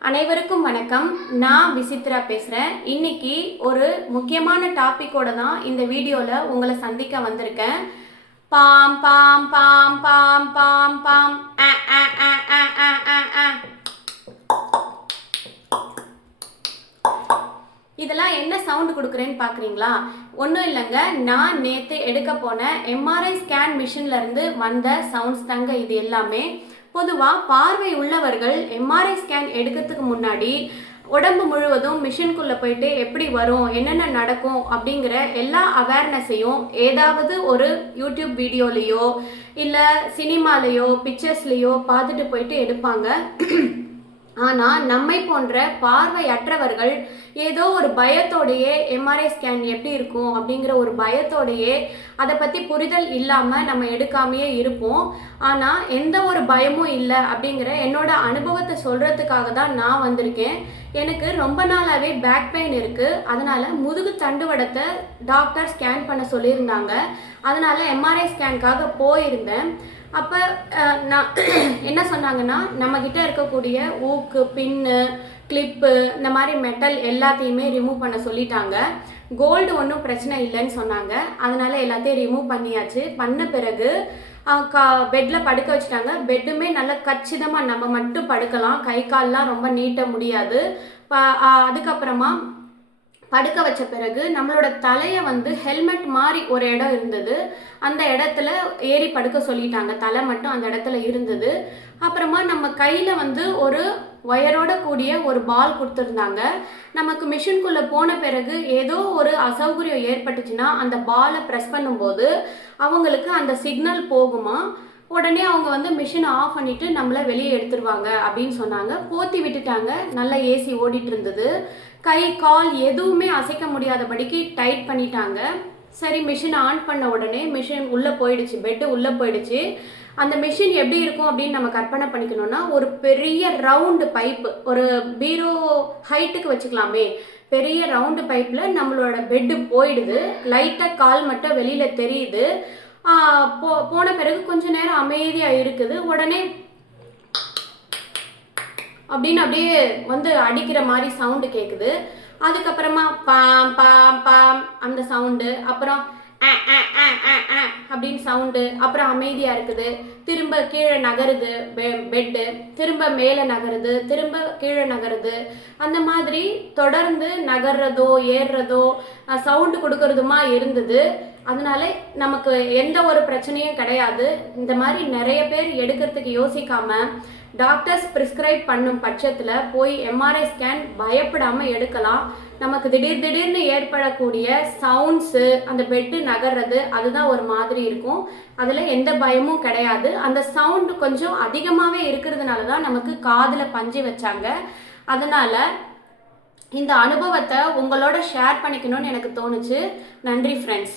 அனைவருக்கும் வணக்கம். நான் விசித்ரா பேசுகிறேன் இன்னைக்கு ஒரு முக்கியமான டாப்பிக்கோட தான் இந்த வீடியோவில் உங்களை சந்திக்க வந்திருக்கேன். பாம் பாம் பாம் பாம் பாம் பாம். இதெல்லாம் என்ன சவுண்டு கொடுக்குறேன்னு பார்க்குறீங்களா ஒன்றும் இல்லைங்க. நான் நேற்று எடுக்க போன எம்ஆர்ஐ ஸ்கேன் மிஷின்லேருந்து வந்த சவுண்ட்ஸ் தாங்க இது எல்லாமே. பொதுவாக பார்வை உள்ளவர்கள் எம்ஆர்ஐ ஸ்கேன் எடுக்கிறதுக்கு முன்னாடி உடம்பு முழுவதும் மிஷின்குள்ளே போயிட்டு எப்படி வரும் என்னென்ன நடக்கும் அப்படிங்கிற எல்லா அவேர்னஸையும் ஏதாவது ஒரு யூடியூப் வீடியோலேயோ இல்லை சினிமாலேயோ பிக்சர்ஸ்லேயோ பார்த்துட்டு போயிட்டு எடுப்பாங்க. ஆனால் நம்மை போன்ற பார்வையற்றவர்கள் ஏதோ ஒரு பயத்தோடையே எம்ஆர்ஐ ஸ்கேன் எப்படி இருக்கும் அப்படிங்கிற ஒரு பயத்தோடையே அதை பற்றி புரிதல் இல்லாமல் நம்ம எடுக்காமையே இருப்போம். ஆனால் எந்த ஒரு பயமும் இல்லை அப்படிங்கிற என்னோட அனுபவத்தை சொல்கிறதுக்காக தான் நான் வந்திருக்கேன். எனக்கு ரொம்ப நாளாகவே பேக் பெயின் இருக்குது அதனால் முதுகு தண்டுவடத்தை டாக்டர் ஸ்கேன் பண்ண சொல்லியிருந்தாங்க. அதனால் எம்ஆர்ஐ ஸ்கேனுக்காக போயிருந்தேன். அப்போ நான் என்ன சொன்னாங்கன்னா நம்மக்கிட்ட இருக்கக்கூடிய ஊக்கு பின்னு கிளிப்பு இந்த மாதிரி மெட்டல் எல்லாத்தையுமே ரிமூவ் பண்ண சொல்லிட்டாங்க. கோல்டு ஒன்றும் பிரச்சனை இல்லைன்னு சொன்னாங்க. அதனால் எல்லாத்தையும் ரிமூவ் பண்ணியாச்சு. பண்ண பிறகு பெட்டில் படுக்க வச்சுட்டாங்க. பெட்டுமே நல்லா கச்சிதமாக நம்ம மட்டும் படுக்கலாம். கை கால்லாம் ரொம்ப நீட்ட முடியாது. ப அதுக்கப்புறமா படுக்க வச்ச பிறகு நம்மளோட தலையை வந்து ஹெல்மெட் மாதிரி ஒரு இடம் இருந்தது. அந்த இடத்துல ஏறி படுக்க சொல்லிட்டாங்க. தலை மட்டும் அந்த இடத்துல இருந்தது. அப்புறமா நம்ம கையில் வந்து ஒரு ஒயரோட கூடிய ஒரு பால் கொடுத்துருந்தாங்க. நமக்கு மிஷின்குள்ளே போன பிறகு ஏதோ ஒரு அசௌகரியம் ஏற்பட்டுச்சுன்னா அந்த பாலை ப்ரெஸ் பண்ணும்போது அவங்களுக்கு அந்த சிக்னல் போகுமா? உடனே அவங்க வந்து மிஷினை ஆஃப் பண்ணிட்டு நம்மளை வெளியே எடுத்துருவாங்க அப்படின்னு சொன்னாங்க. போத்தி விட்டுட்டாங்க. நல்லா ஏசி ஓடிட்டு இருந்தது. கை கால் எதுவுமே அசைக்க முடியாதபடிக்கு டைட் பண்ணிட்டாங்க. சரி மிஷின் ஆன் பண்ண உடனே மிஷின் உள்ளே போயிடுச்சு பெட்டு உள்ளே போயிடுச்சு. அந்த மிஷின் எப்படி இருக்கும் அப்படின்னு நம்ம கற்பனை பண்ணிக்கணும்னா ஒரு பெரிய ரவுண்டு பைப்பு ஒரு பீரோ ஹைட்டுக்கு வச்சுக்கலாமே. பெரிய ரவுண்டு பைப்பில் நம்மளோட பெட்டு போயிடுது. லைட்டாக கால் மட்டும் வெளியில் தெரியுது. போ போன பிறகு கொஞ்ச நேரம் அமைதியாக இருக்குது. உடனே அப்படின்னு அப்படியே வந்து அடிக்கிற மாதிரி சவுண்டு கேட்குது அதுக்கப்புறமா பாம் பாம் பாம் அந்த சவுண்டு அப்புறம் அப்படின்னு சவுண்டு அப்புறம் அமைதியாக இருக்குது. திரும்ப கீழே நகருது பெ பெட்டு திரும்ப மேலே நகருது. திரும்ப கீழே நகருது. அந்த மாதிரி தொடர்ந்து நகர்றதோ ஏறுறதோ சவுண்டு கொடுக்கறதுமா இருந்தது. அதனால நமக்கு எந்த ஒரு பிரச்சனையும் கிடையாது. இந்த மாதிரி நிறைய பேர் எடுக்கிறதுக்கு யோசிக்காம டாக்டர்ஸ் ப்ரிஸ்கிரைப் பண்ணும் பட்சத்தில் போய் எம்ஆர்ஐ ஸ்கேன் பயப்படாமல் எடுக்கலாம். நமக்கு திடீர் திடீர்னு ஏற்படக்கூடிய சவுண்ட்ஸு அந்த பெட்டு நகர்றது அதுதான் ஒரு மாதிரி இருக்கும். அதில் எந்த பயமும் கிடையாது. அந்த சவுண்டு கொஞ்சம் அதிகமாகவே இருக்கிறதுனால தான் நமக்கு காதில் பஞ்சு வச்சாங்க. அதனால் இந்த அனுபவத்தை உங்களோட ஷேர் பண்ணிக்கணும்னு எனக்கு தோணுச்சு. நன்றி ஃப்ரெண்ட்ஸ்